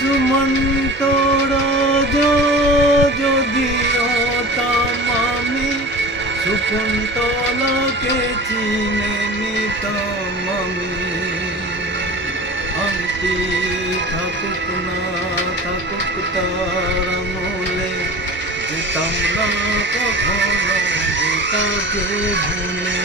দুষ্মন্ত রাজা যদি হতাম আমি, শকুন্তলাকে চিনে নিতাম আমি। আংটি থাকুক না থাকুক তার আঙুলে, যেতাম না কখনো যেতাকে ভুলে।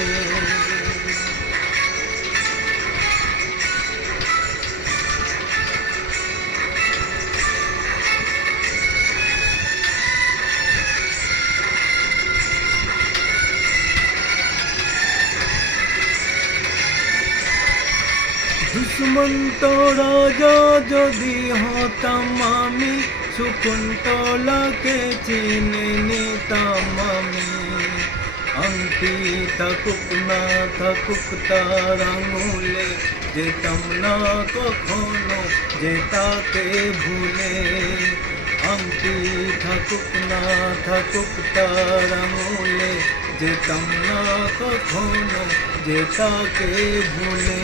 দুষ্মন্ত রাজা যদি হতাম আমি, শকুন্তলাকে চিনে নিতাম আমি। আংটি থাকুক না থাকুক তার আঙুলে, যেতাম না কখনো যেতাকে ভুলে। আংটি থাকুক না থাকুক তার আঙুলে, যেতাম না কখনো যেতাকে ভুলে।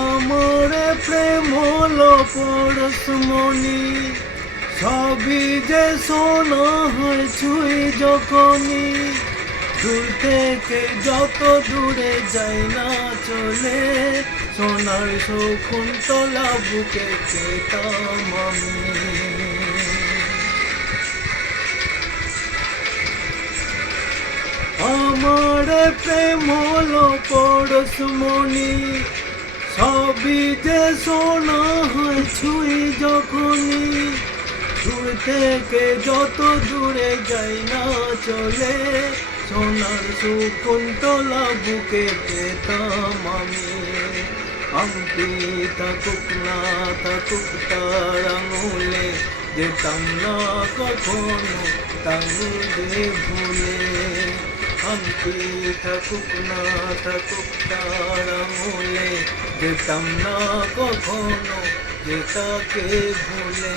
আমার প্রেম হলো পরশমণি, সবই যে শোনা হয় ছুঁই যখনই। দূর থেকে যত দূরে যাই না চলে, সোনার শকুন্তলা বুকে পেতাম আমি। আমার প্রেম হলো পরশমণি, সবই যে শোনা হয় ছুঁই যখনই। দূর থেকে যত দূরে যাই না চলে, সোনার শকুন্তলা বুকে পেতাম আমি। আংটি থাকুক না থাকুক তার আঙুলে, যেতাম না কখনো তাকে ভুলে। আংটি থাকুক না থাকুক তার আঙুলে, যেতাম না কখনো যেতাকে ভুলে।